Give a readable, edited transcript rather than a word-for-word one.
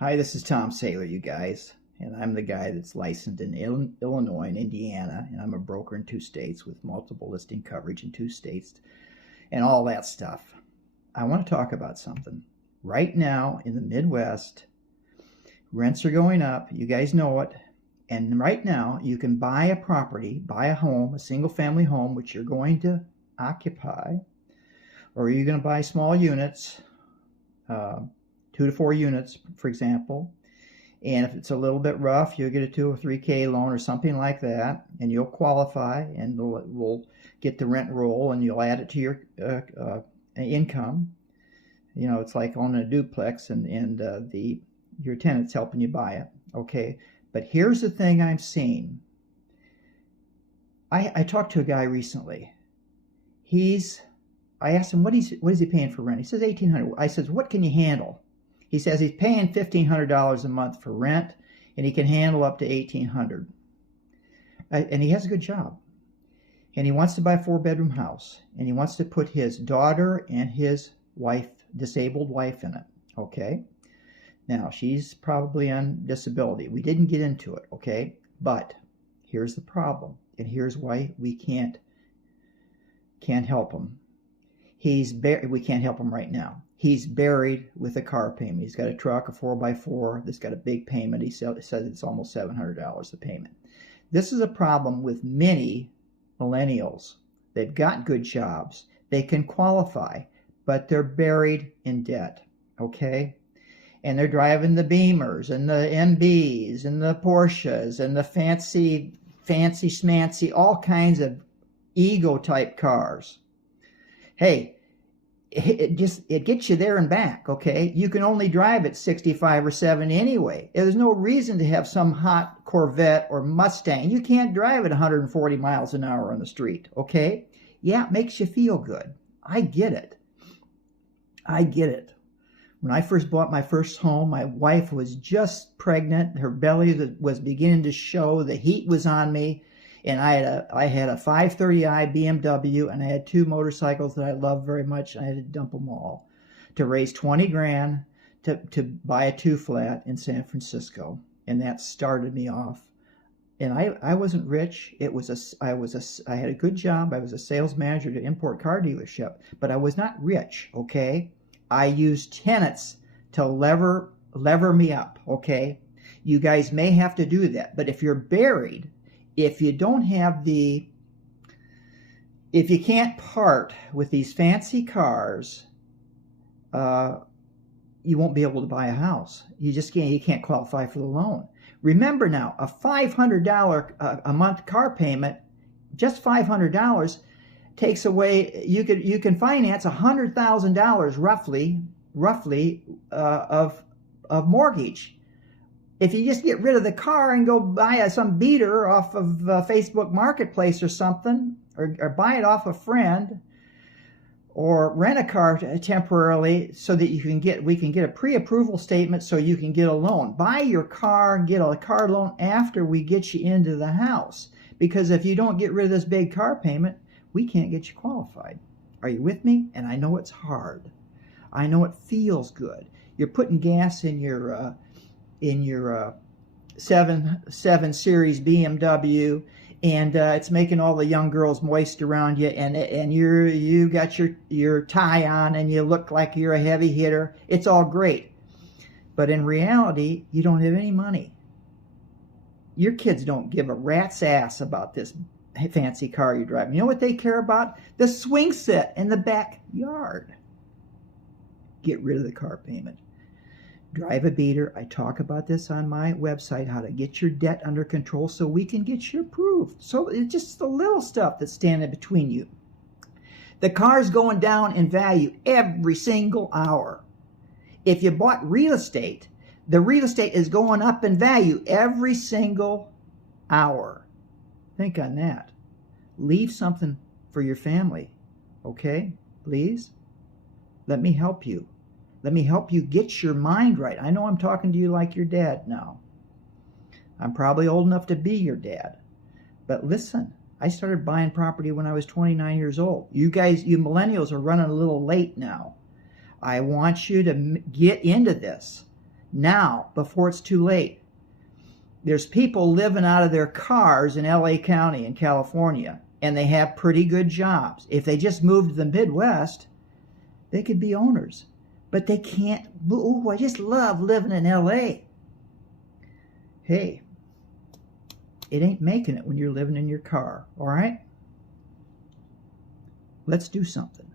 Hi, this is Tom Saylor, you guys, and I'm the guy that's licensed in Illinois and Indiana, and I'm a broker in 2 states with multiple listing coverage in 2 states and all that stuff. I want to talk about something. Right now in the Midwest, rents are going up. You guys know it. And right now, you can buy a property, buy a home, a single family home, which you're going to occupy, or you're going to buy small units, 2 to 4 units, for example. And if it's a little bit rough, you'll get a 2 or 3K loan or something like that, and you'll qualify, and we'll get the rent roll, and you'll add it to your income. You know, it's like owning a duplex, and your tenant's helping you buy it. Okay, but here's the thing I'm seeing. I talked to a guy recently. I asked him what is he paying for rent. He says $1,800. I says, what can you handle? He says he's paying $1,500 a month for rent, and he can handle up to $1,800. And he has a good job. And he wants to buy a 4-bedroom house, and he wants to put his daughter and his wife, disabled wife, in it. Okay. Now she's probably on disability. We didn't get into it. Okay. But here's the problem, and here's why we can't help him. We can't help him right now. He's buried with a car payment. He's got a truck, a 4x4 that's got a big payment. He says it's almost $700 a payment. This is a problem with many millennials. They've got good jobs. They can qualify, but they're buried in debt, okay? And they're driving the Beamers and the MBs and the Porsches and the fancy schmancy, all kinds of ego-type cars. Hey, it gets you there and back, okay? You can only drive at 65 or 70 anyway. There's no reason to have some hot Corvette or Mustang. You can't drive at 140 miles an hour on the street, okay? Yeah, it makes you feel good. I get it. I get it. When I first bought my first home, my wife was just pregnant. Her belly was beginning to show. The heat was on me. And I had a 530i BMW, and I had 2 motorcycles that I loved very much. I had to dump them all to raise 20 grand to buy a 2-flat in San Francisco. And that started me off. And I wasn't rich. I had a good job. I was a sales manager at an import car dealership, but I was not rich, okay? I used tenants to lever me up, okay? You guys may have to do that, but if you're buried, if you can't part with these fancy cars, you won't be able to buy a house. You can't qualify for the loan. Remember now, a $500 a month car payment, just $500 takes away, you can finance $100,000 roughly of mortgage. If you just get rid of the car and go buy some beater off of Facebook Marketplace or something, or buy it off a friend, or rent a car temporarily so that we can get a pre-approval statement so you can get a loan. Buy your car, get a car loan after we get you into the house. Because if you don't get rid of this big car payment, we can't get you qualified. Are you with me? And I know it's hard. I know it feels good. You're putting gas in your 7 Series BMW, and it's making all the young girls moist around you, and you got your tie on, and you look like you're a heavy hitter. It's all great, but in reality, you don't have any money. Your kids don't give a rat's ass about this fancy car you're driving. You know what they care about? The swing set in the backyard. Get rid of the car payment. Drive a beater. I talk about this on my website, how to get your debt under control so we can get you approved. So it's just the little stuff that's standing between you. The car's going down in value every single hour. If you bought real estate, the real estate is going up in value every single hour. Think on that. Leave something for your family, okay? Please? Let me help you. Let me help you get your mind right. I know I'm talking to you like your dad now. I'm probably old enough to be your dad. But listen, I started buying property when I was 29 years old. You guys, you millennials are running a little late now. I want you to get into this. now before it's too late. There's people living out of their cars in LA County in California, and they have pretty good jobs. If they just moved to the Midwest, they could be owners. But they can't. Ooh, I just love living in LA. Hey, it ain't making it when you're living in your car, all right? Let's do something.